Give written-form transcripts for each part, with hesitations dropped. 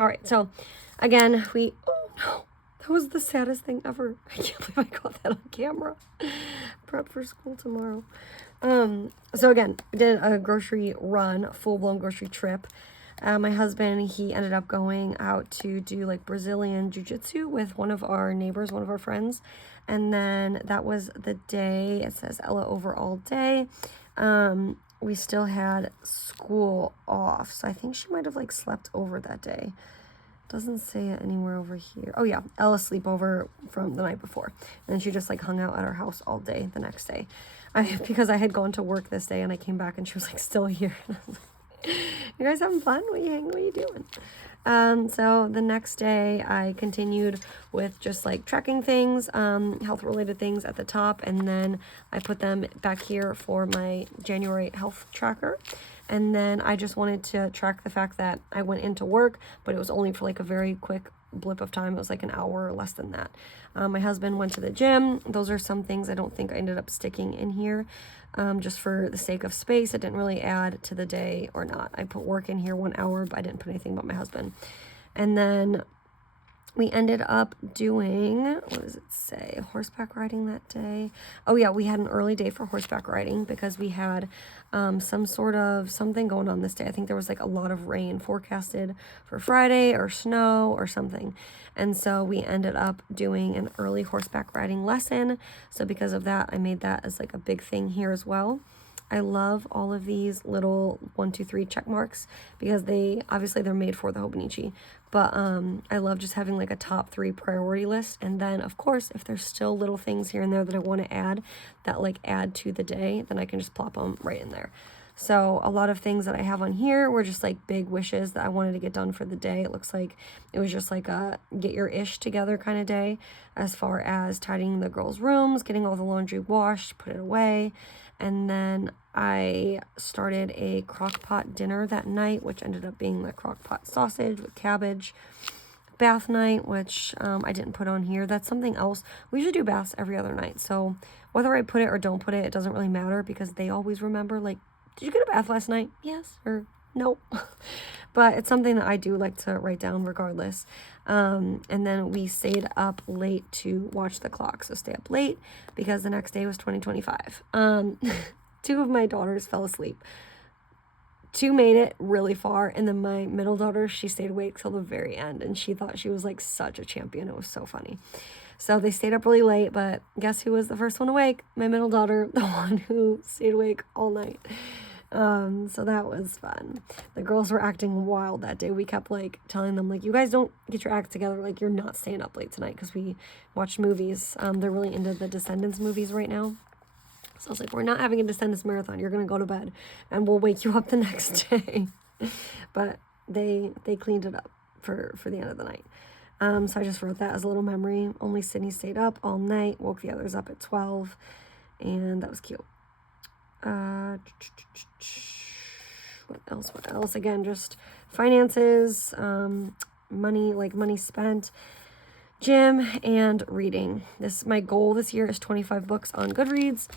All right, so again, oh no, that was the saddest thing ever. I can't believe I caught that on camera. Prep for school tomorrow. So again, we did a grocery run, full-blown grocery trip. My husband, he ended up going out to do like Brazilian jiu-jitsu with one of our neighbors, one of our friends. And then that was the day. It says Ella over all day. We still had school off, so I think she might have like slept over that day. Doesn't say it anywhere over here. Oh yeah, Ella sleepover from the night before, and then she just like hung out at our house all day the next day. Because I had gone to work this day and I came back and she was like still here. You guys having fun? What are you doing? So the next day I continued with just like tracking things, health related things at the top, and then I put them back here for my January health tracker. And then I just wanted to track the fact that I went into work, but it was only for like a very quick blip of time. It was like an hour or less than that. My husband went to the gym. Those are some things I don't think I ended up sticking in here, just for the sake of space. It didn't really add to the day or not. I put work in here 1 hour, but I didn't put anything but my husband. And then we ended up doing, what does it say, horseback riding that day. Oh yeah, we had an early day for horseback riding because we had some sort of something going on this day. I think there was like a lot of rain forecasted for Friday or snow or something. And so we ended up doing an early horseback riding lesson. So because of that, I made that as like a big thing here as well. I love all of these little 1, 2, 3 check marks because they're made for the Hobonichi. But I love just having like a top 3 priority list. And then of course, if there's still little things here and there that I want to add that like add to the day, then I can just plop them right in there. So a lot of things that I have on here were just like big wishes that I wanted to get done for the day. It looks like it was just like a get your ish together kind of day, as far as tidying the girls' rooms, getting all the laundry washed, put it away. And then I started a crock pot dinner that night, which ended up being the crock pot sausage with cabbage. Bath night, which I didn't put on here. That's something else. We usually do baths every other night. So whether I put it or don't put it, it doesn't really matter because they always remember, like, did you get a bath last night? Yes or no. But it's something that I do like to write down regardless. And then we stayed up late to watch the clock. So stay up late because the next day was 2025. 2 of my daughters fell asleep. 2 made it really far. And then my middle daughter, she stayed awake till the very end. And she thought she was like such a champion. It was so funny. So they stayed up really late. But guess who was the first one awake? My middle daughter, the one who stayed awake all night. So that was fun. The girls were acting wild that day. We kept like telling them like, you guys don't get your act together. Like you're not staying up late tonight because we watched movies. They're really into the Descendants movies right now. So I was like, we're not having a Descendants marathon. You're going to go to bed and we'll wake you up the next day. But they cleaned it up for the end of the night. So I just wrote that as a little memory. Only Sydney stayed up all night, woke the others up at 12, and that was cute. What else? Again, just finances, money spent, gym, and reading. My goal this year is 25 books on Goodreads.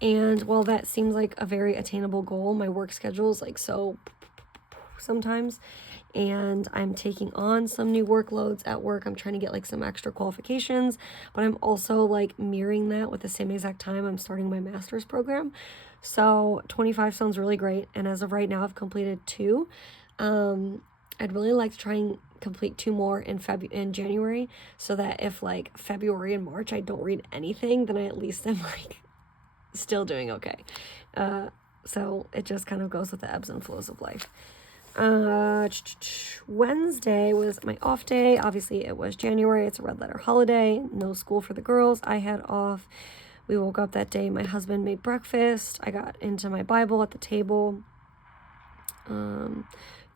And while that seems like a very attainable goal, my work schedule is like so sometimes. And I'm taking on some new workloads at work. I'm trying to get like some extra qualifications, but I'm also like mirroring that with the same exact time I'm starting my master's program. So 25 sounds really great. And as of right now, I've completed 2. I'd really like to try and complete 2 more in January, so that if like February and March I don't read anything, then I at least am like still doing okay. So it just kind of goes with the ebbs and flows of life. Wednesday was my off day. Obviously it was January. It's a red letter holiday. No school for the girls. I had off. We woke up that day. My husband made breakfast. I got into my Bible at the table. The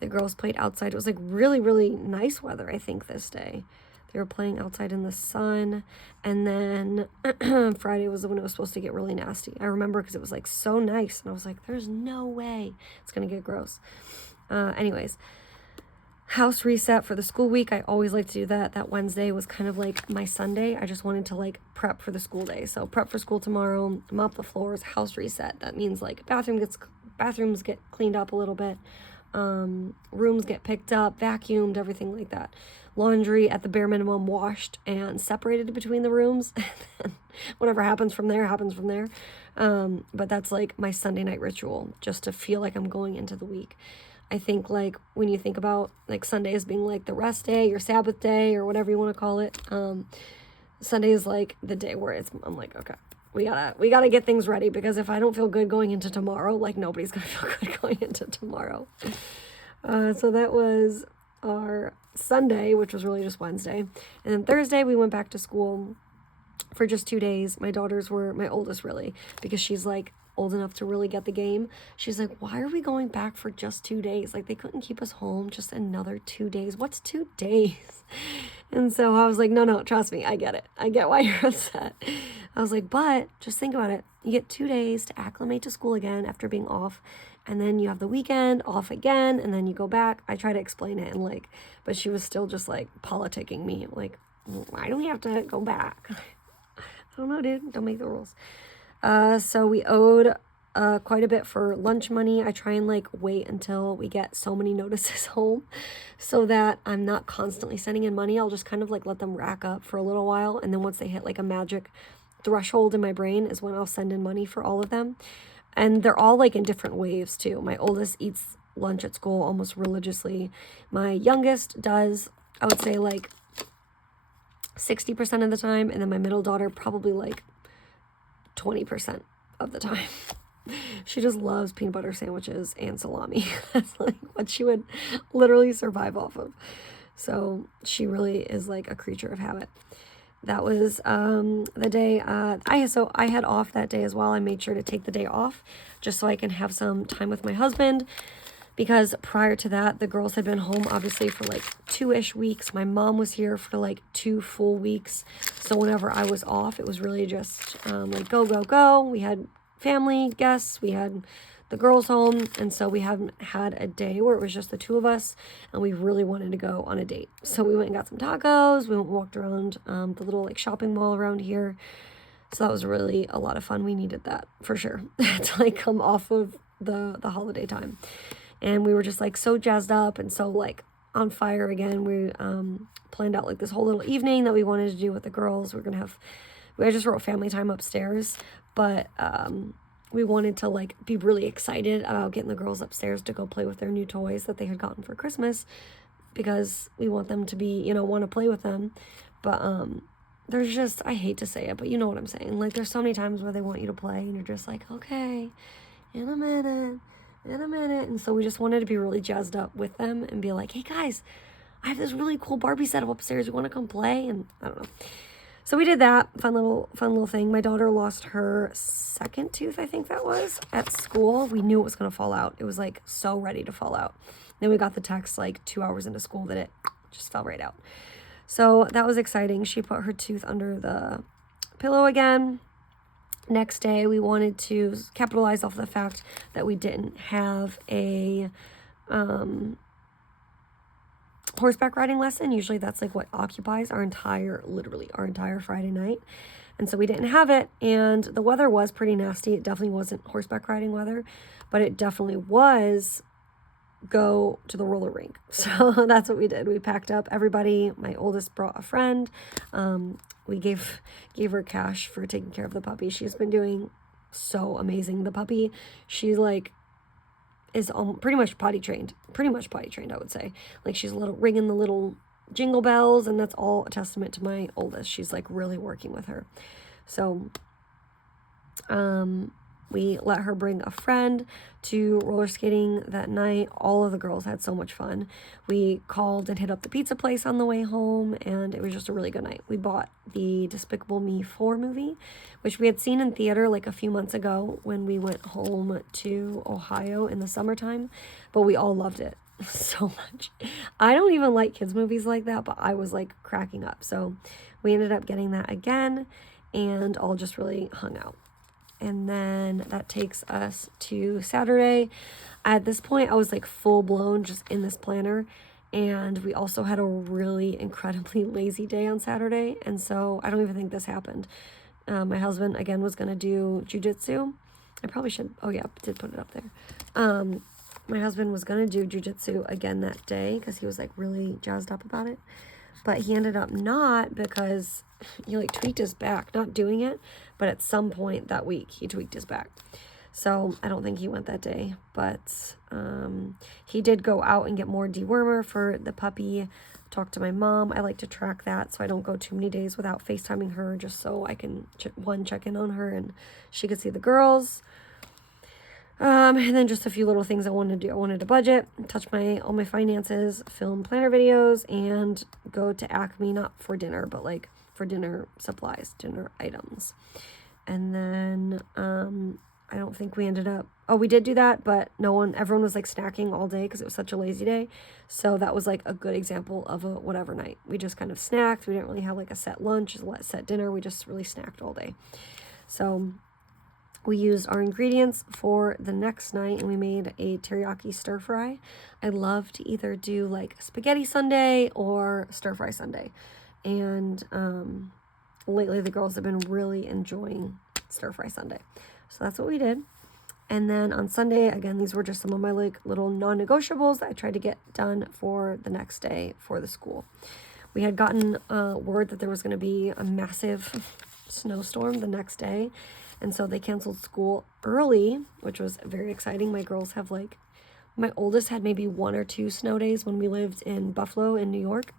girls played outside. It was like really, really nice weather, I think, this day. They were playing outside in the sun. And then Friday was when it was supposed to get really nasty. I remember because it was like so nice. And I was like, there's no way it's going to get gross. Anyways, house reset for the school week. I always like to do that. That Wednesday was kind of like my Sunday. I just wanted to like prep for the school day. So prep for school tomorrow, mop the floors, house reset. That means like bathrooms get cleaned up a little bit. rooms get picked up, vacuumed, everything like that. Laundry at the bare minimum washed and separated between the rooms. Whatever happens from there happens from there. But that's like my Sunday night ritual, just to feel like I'm going into the week. I think like when you think about like Sunday as being like the rest day, your Sabbath day, or whatever you want to call it, Sunday is like the day where I'm like, okay, we gotta get things ready, because if I don't feel good going into tomorrow, like nobody's gonna feel good going into tomorrow. So that was our Sunday, which was really just Wednesday. And then Thursday we went back to school for just 2 days. My daughters were my oldest, really, because she's like old enough to really get the game. She's like, why are we going back for just 2 days? Like, they couldn't keep us home just another 2 days. What's 2 days? And so I was like, no, trust me, I get it. I get why you're upset. I was like, but just think about it. You get 2 days to acclimate to school again after being off, and then you have the weekend off again, and then you go back. I try to explain it, and like, but she was still just like politicking me, like, why do we have to go back? I don't know, dude. Don't make the rules. So we owed quite a bit for lunch money. I try and like wait until we get so many notices home so that I'm not constantly sending in money. I'll just kind of like let them rack up for a little while, and then once they hit like a magic threshold in my brain is when I'll send in money for all of them. And they're all like in different waves too. My oldest eats lunch at school almost religiously. My youngest does, I would say, like 60% of the time, and then my middle daughter probably like 20% of the time. She just loves peanut butter sandwiches and salami. That's like what she would literally survive off of. So she really is like a creature of habit. That was the day I had off that day as well. I made sure to take the day off just so I can have some time with my husband, because prior to that, the girls had been home obviously for like 2-ish weeks. My mom was here for like 2 full weeks. So whenever I was off, it was really just like go. We had family guests, we had the girls home, and so we haven't had a day where it was just the two of us, and we really wanted to go on a date. So we went and got some tacos. We went and walked around the little like shopping mall around here. So that was really a lot of fun. We needed that for sure to like come off of the holiday time. And we were just like so jazzed up and so like on fire again. We planned out like this whole little evening that we wanted to do with the girls. I just wrote family time upstairs, but we wanted to like be really excited about getting the girls upstairs to go play with their new toys that they had gotten for Christmas, because we want them to be, want to play with them. But there's just, I hate to say it, but you know what I'm saying. Like, there's so many times where they want you to play and you're just like, okay, in a minute. And so we just wanted to be really jazzed up with them and be like, hey guys, I have this really cool Barbie set up upstairs. You want to come play? And I don't know. So we did that fun little thing. My daughter lost her second tooth, I think that was, at school. We knew it was going to fall out. It was like so ready to fall out. Then we got the text like 2 hours into school that it just fell right out. So that was exciting. She put her tooth under the pillow again. Next day, we wanted to capitalize off the fact that we didn't have a horseback riding lesson. Usually that's like what occupies literally our entire Friday night. And so we didn't have it, and the weather was pretty nasty. It definitely wasn't horseback riding weather, but it definitely was go to the roller rink. So that's what we did. We packed up everybody. My oldest brought a friend. We gave her cash for taking care of the puppy. She's been doing so amazing. The puppy, she like is pretty much potty trained, I would say. Like, she's ringing the little jingle bells, and that's all a testament to my oldest. She's like really working with her. So we let her bring a friend to roller skating that night. All of the girls had so much fun. We called and hit up the pizza place on the way home, and it was just a really good night. We bought the Despicable Me 4 movie, which we had seen in theater like a few months ago when we went home to Ohio in the summertime, but we all loved it so much. I don't even like kids movies like that, but I was like cracking up. So we ended up getting that again and all just really hung out. And then that takes us to Saturday. At this point, I was like full blown just in this planner. And we also had a really incredibly lazy day on Saturday. And so I don't even think this happened. My husband, again, was going to do jujitsu. I probably should. Oh, yeah, did put it up there. my husband was going to do jujitsu again that day because he was like really jazzed up about it. But he ended up not because he like tweaked his back, not doing it, but at some point that week he tweaked his back. So I don't think he went that day, but he did go out and get more dewormer for the puppy. Talk to my mom. I like to track that so I don't go too many days without FaceTiming her, just so I can check in on her and she could see the girls. And then just a few little things I wanted to do. I wanted to budget, touch all my finances, film planner videos, and go to Acme, not for dinner, but like for dinner supplies, dinner items. And then I don't think we ended up, we did do that, but everyone was like snacking all day because it was such a lazy day. So that was like a good example of a whatever night. We just kind of snacked. We didn't really have like a set lunch, a set dinner. We just really snacked all day. So we used our ingredients for the next night and we made a teriyaki stir fry. I love to either do like spaghetti Sunday or stir fry Sunday. And lately the girls have been really enjoying stir fry Sunday. So that's what we did. And then on Sunday, again, these were just some of my like little non-negotiables that I tried to get done for the next day for the school. We had gotten word that there was going to be a massive snowstorm the next day. And so they canceled school early, which was very exciting. My girls have my oldest had maybe 1 or 2 snow days when we lived in Buffalo in New York,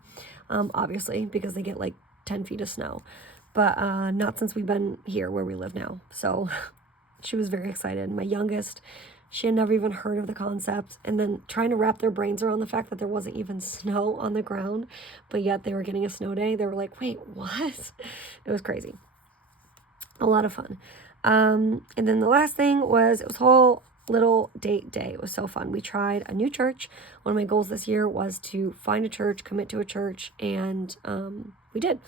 obviously, because they get like 10 feet of snow, but not since we've been here where we live now. So she was very excited. My youngest, she had never even heard of the concept, and then trying to wrap their brains around the fact that there wasn't even snow on the ground, but yet they were getting a snow day. They were like, wait, what? It was crazy. A lot of fun. And then the last thing was, it was whole little date day. It was so fun. We tried a new church. One of my goals this year was to find a church, commit to a church, and we did.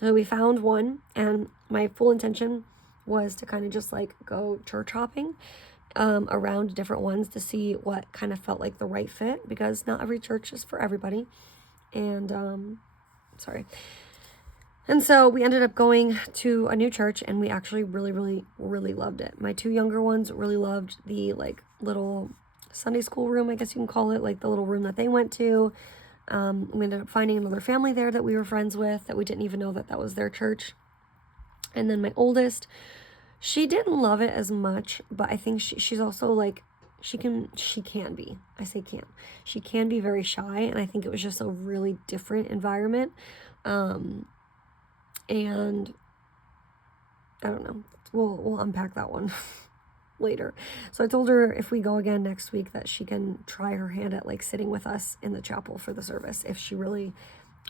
So we found one, and my full intention was to kind of just like go church hopping around different ones to see what kind of felt like the right fit, because not every church is for everybody. And And so we ended up going to a new church, and we actually really, really, really loved it. My 2 younger ones really loved the like little Sunday school room, I guess you can call it, like the little room that they went to. We ended up finding another family there that we were friends with that we didn't even know that was their church. And then my oldest, she didn't love it as much, but I think she's also like, she can be very shy. And I think it was just a really different environment. And I don't know, we'll unpack that one later. So I told her if we go again next week that she can try her hand at like sitting with us in the chapel for the service if she really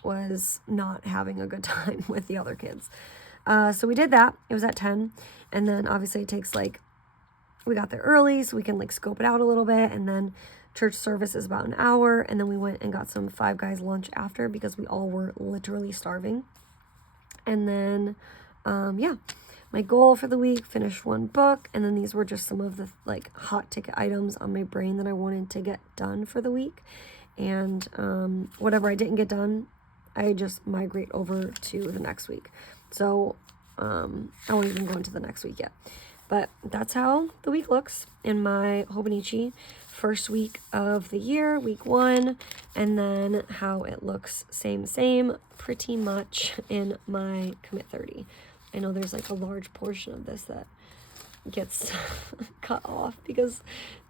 was not having a good time with the other kids. So we did that. It was at 10. And then obviously it takes we got there early so we can like scope it out a little bit. And then church service is about an hour. And then we went and got some Five Guys lunch after because we all were literally starving. And then, my goal for the week, finish 1 book. And then these were just some of the like hot ticket items on my brain that I wanted to get done for the week. And whatever I didn't get done, I just migrate over to the next week. So I won't even go into the next week yet. But that's how the week looks in my Hobonichi first week of the year, week 1, and then how it looks same, pretty much in my Commit 30. I know there's like a large portion of this that gets cut off because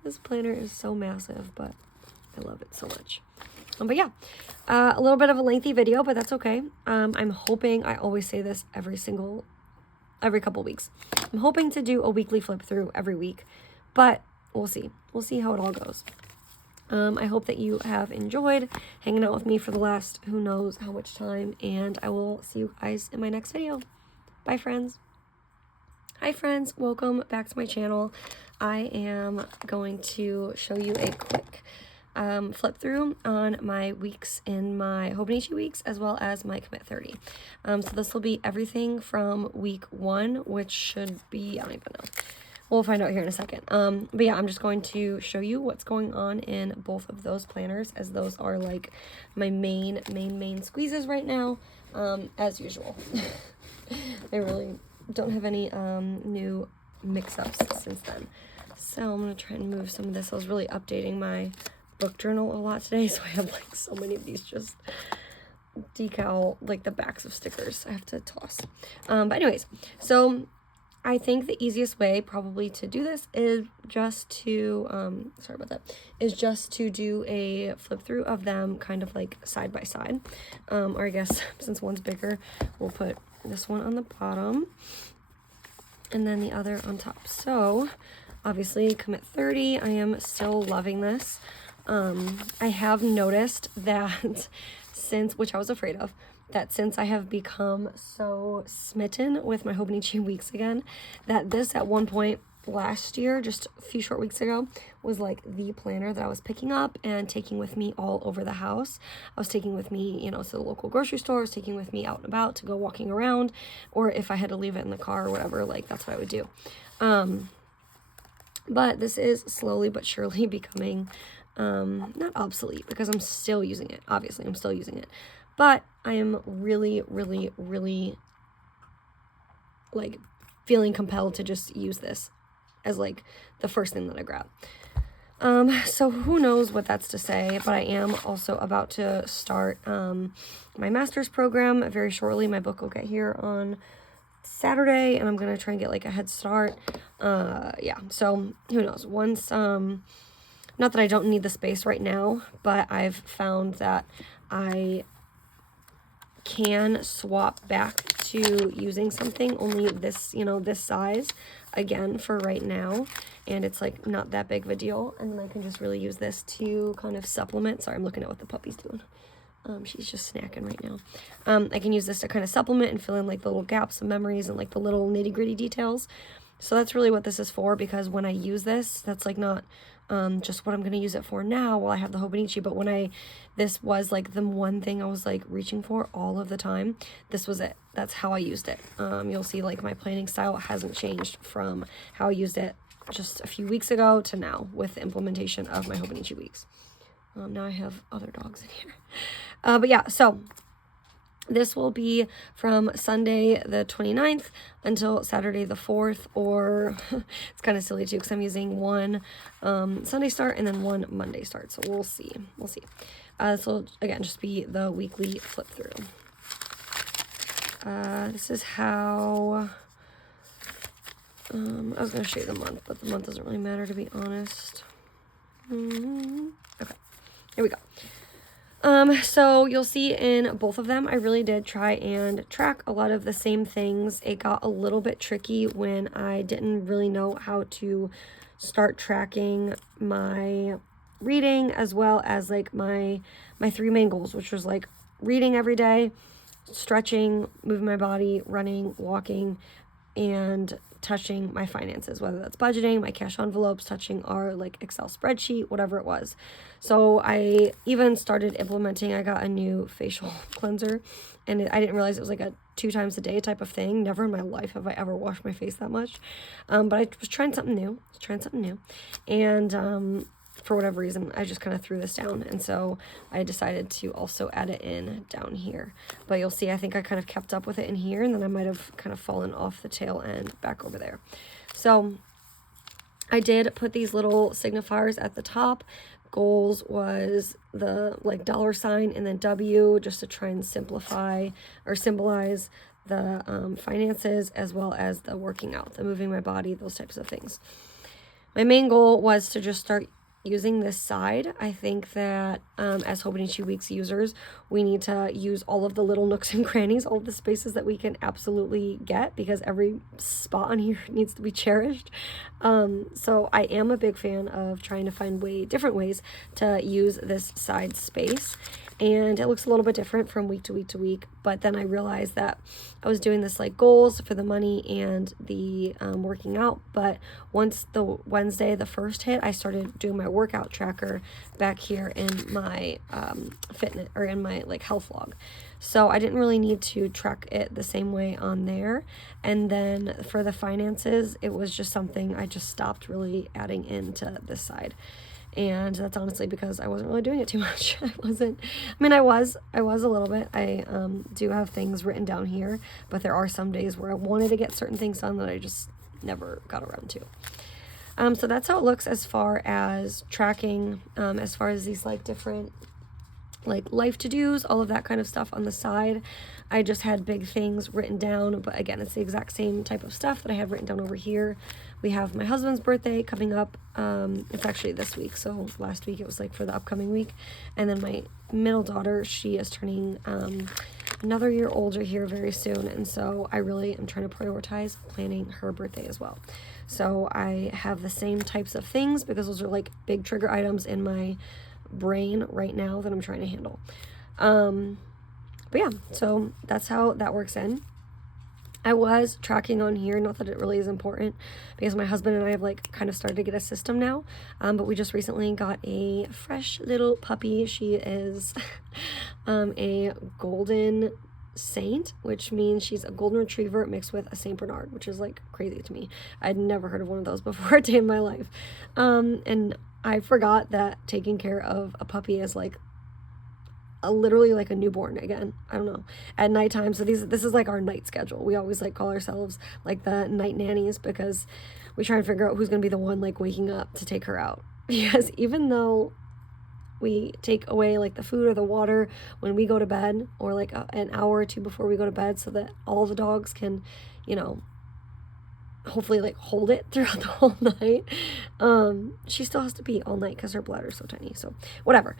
this planner is so massive, but I love it so much. But yeah, a little bit of a lengthy video, but that's okay. I'm hoping, I always say this every couple weeks. I'm hoping to do a weekly flip through every week, but we'll see. We'll see how it all goes. I hope that you have enjoyed hanging out with me for the last who knows how much time, and I will see you guys in my next video. Bye, friends. Hi, friends. Welcome back to my channel. I am going to show you a quick flip through on my weeks in my Hobonichi weeks as well as my Commit 30. So this will be everything from week 1, which should be, I don't even know. We'll find out here in a second. But yeah, I'm just going to show you what's going on in both of those planners, as those are like my main squeezes right now, as usual. I really don't have any new mix-ups since then. So I'm going to try and move some of this. I was really updating my book journal a lot today, so I have like so many of these just decal, like the backs of stickers I have to toss. But anyways, so I think the easiest way probably to do this is just to, sorry about that, is just to do a flip through of them kind of like side by side. Or I guess since one's bigger, we'll put this one on the bottom and then the other on top. So obviously commit 30, I am still loving this. I have noticed that since, which I was afraid of, that since I have become so smitten with my Hobonichi weeks again, that this at one point last year, just a few short weeks ago, was like the planner that I was picking up and taking with me all over the house. I was taking with me, you know, to the local grocery store, I was taking with me out and about to go walking around, or if I had to leave it in the car or whatever, like that's what I would do. But this is slowly but surely becoming not obsolete, because I'm still using it. Obviously, I'm still using it. But I am really, really, really like feeling compelled to just use this as like the first thing that I grab. So who knows what that's to say, but I am also about to start my master's program very shortly. My book will get here on Saturday, and I'm gonna try and get like a head start. Yeah, so who knows? Once not that I don't need the space right now, but I've found that I can swap back to using something only this, you know, this size again for right now, and it's like not that big of a deal, and then I can just really use this to kind of supplement. Sorry, I'm looking at what the puppy's doing. She's just snacking right now. I can use this to kind of supplement and fill in like the little gaps of memories and like the little nitty-gritty details. So that's really what this is for, because when I use this, that's like not just what I'm going to use it for now while I have the Hobonichi, but when this was like the one thing I was like reaching for all of the time, this was it. That's how I used it. You'll see like my planning style hasn't changed from how I used it just a few weeks ago to now with the implementation of my Hobonichi weeks. Now I have other dogs in here. But yeah, so this will be from Sunday the 29th until Saturday the 4th, or it's kind of silly too because I'm using one Sunday start and then one Monday start. So we'll see. We'll see. This will, again, just be the weekly flip through. This is how... I was going to show you the month, but the month doesn't really matter, to be honest. Okay, here we go. So you'll see in both of them, I really did try and track a lot of the same things. It got a little bit tricky when I didn't really know how to start tracking my reading, as well as like my three main goals, which was like reading every day, stretching, moving my body, running, walking, and touching my finances, whether that's budgeting, my cash envelopes, touching our like Excel spreadsheet, whatever it was. So I even started implementing, I got a new facial cleanser, and I didn't realize it was like a 2 times a day type of thing. Never in my life have I ever washed my face that much. But I was trying something new, and for whatever reason, I just kind of threw this down, and so I decided to also add it in down here. But you'll see, I think I kind of kept up with it in here, and then I might have kind of fallen off the tail end back over there. So I did put these little signifiers at the top. Goals was the like $sign and then W, just to try and simplify or symbolize the finances, as well as the working out, the moving my body, those types of things. My main goal was to just start using this side. I think that as Hobonichi Weeks users, we need to use all of the little nooks and crannies, all of the spaces that we can absolutely get, because every spot on here needs to be cherished. So I am a big fan of trying to find different ways to use this side space. And it looks a little bit different from week to week to week, but then I realized that I was doing this like goals for the money and the working out. But once the Wednesday, the first hit, I started doing my workout tracker back here in my fitness, or in my like health log. So I didn't really need to track it the same way on there. And then for the finances, it was just something I just stopped really adding into this side. And that's honestly because I wasn't really doing it too much. I was a little bit. I do have things written down here, but there are some days where I wanted to get certain things done that I just never got around to. So that's how it looks as far as tracking, as far as these like different like life to-dos, all of that kind of stuff on the side. I just had big things written down, but again, it's the exact same type of stuff that I have written down over here. We have my husband's birthday coming up. It's actually this week, so last week it was like for the upcoming week. And then my middle daughter, she is turning another year older here very soon, and so I really am trying to prioritize planning her birthday as well. So I have the same types of things because those are like big trigger items in my brain right now that I'm trying to handle. But yeah, so that's how that works in. I was tracking on here, not that it really is important, because my husband and I have like kind of started to get a system now, but we just recently got a fresh little puppy. She is a golden saint, which means she's a golden retriever mixed with a Saint Bernard, which is like crazy to me. I'd never heard of one of those before a day in my life. And I forgot that taking care of a puppy is like literally like a newborn again. I don't know, at nighttime. So this is like our night schedule. We always like call ourselves like the night nannies because we try and figure out who's gonna be the one like waking up to take her out. Because even though we take away like the food or the water when we go to bed, or like an hour or two before we go to bed, so that all the dogs can, you know, hopefully like hold it throughout the whole night. She still has to pee all night because her bladder's so tiny, so whatever.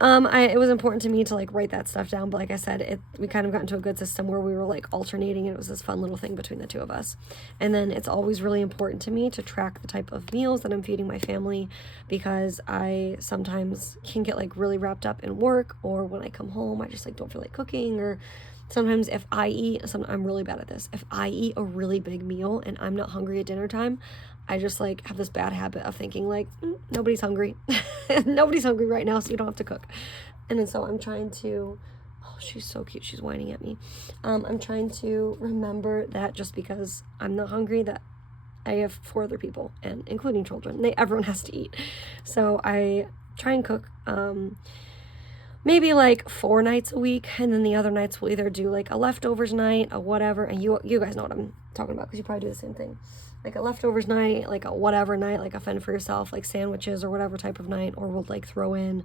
It was important to me to like write that stuff down, but like I said, we kind of got into a good system where we were like alternating, and it was this fun little thing between the two of us. And then it's always really important to me to track the type of meals that I'm feeding my family, because I sometimes can get like really wrapped up in work, or when I come home I just like don't feel like cooking, or sometimes if I eat, I'm really bad at this. If I eat a really big meal and I'm not hungry at dinner time, I just like have this bad habit of thinking like, nobody's hungry. Nobody's hungry right now, so you don't have to cook. And then so I'm trying to, oh, she's so cute. She's whining at me. I'm trying to remember that just because I'm not hungry, that I have 4 other people, and including children. Everyone has to eat. So I try and cook, maybe like 4 nights a week, and then the other nights we'll either do like a leftovers night, a whatever, and you guys know what I'm talking about because you probably do the same thing, like a leftovers night, like a whatever night, like a fend for yourself, like sandwiches or whatever type of night, or we'll like throw in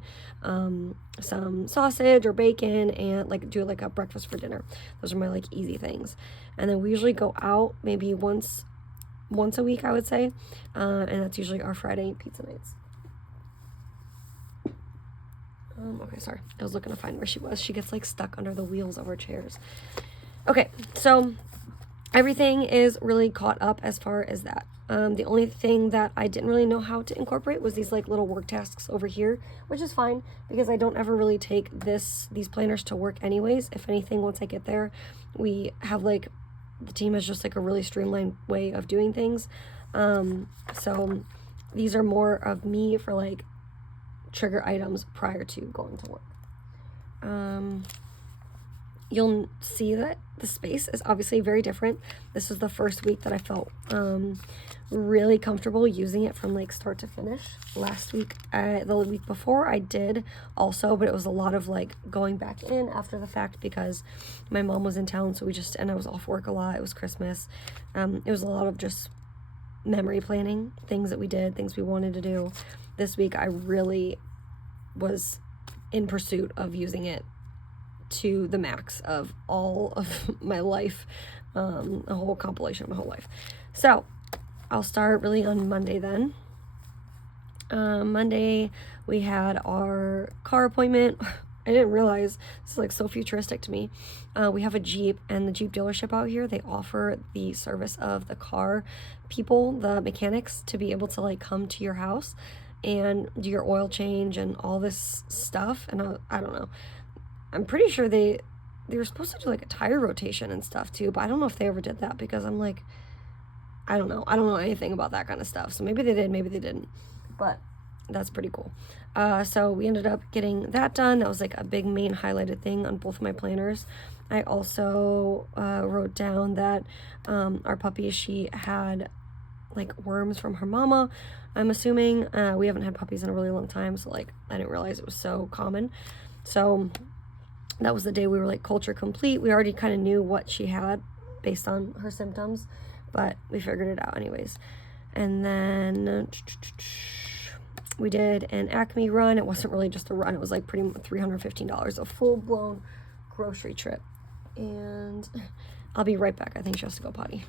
some sausage or bacon and like do like a breakfast for dinner. Those are my like easy things. And then we usually go out maybe once a week, I would say, and that's usually our Friday pizza nights. Okay, sorry. I was looking to find where she was. She gets like stuck under the wheels of our chairs. Okay, so everything is really caught up as far as that. The only thing that I didn't really know how to incorporate was these like little work tasks over here, which is fine because I don't ever really take these planners to work anyways. If anything, once I get there, we have like, the team is just like a really streamlined way of doing things. So these are more of me for like trigger items prior to going to work. You'll see that the space is obviously very different. This is the first week that I felt really comfortable using it from like start to finish. Last week, the week before I did also, but it was a lot of like going back in after the fact because my mom was in town, so and I was off work a lot. It was Christmas. It was a lot of just memory planning, things that we did, things we wanted to do. This week I really was in pursuit of using it to the max of all of my life, a whole compilation of my whole life. So I'll start really on Monday then. Monday we had our car appointment. I didn't realize, this is like so futuristic to me. We have a Jeep, and the Jeep dealership out here, they offer the service of the car people, the mechanics, to be able to like come to your house and do your oil change and all this stuff. And I don't know, I'm pretty sure they were supposed to do like a tire rotation and stuff too, but I don't know if they ever did that because I'm like, I don't know anything about that kind of stuff. So maybe they did, maybe they didn't, but that's pretty cool. So we ended up getting that done. That was like a big main highlighted thing on both my planners. I also wrote down that our puppy, she had like worms from her mama, I'm assuming. We haven't had puppies in a really long time, so like I didn't realize it was so common. So that was the day we were like culture complete. We already kind of knew what she had based on her symptoms, but we figured it out anyways. And then we did an Acme run. It wasn't really just a run. It was like pretty much $315, a full-blown grocery trip. And I'll be right back. I think she has to go potty.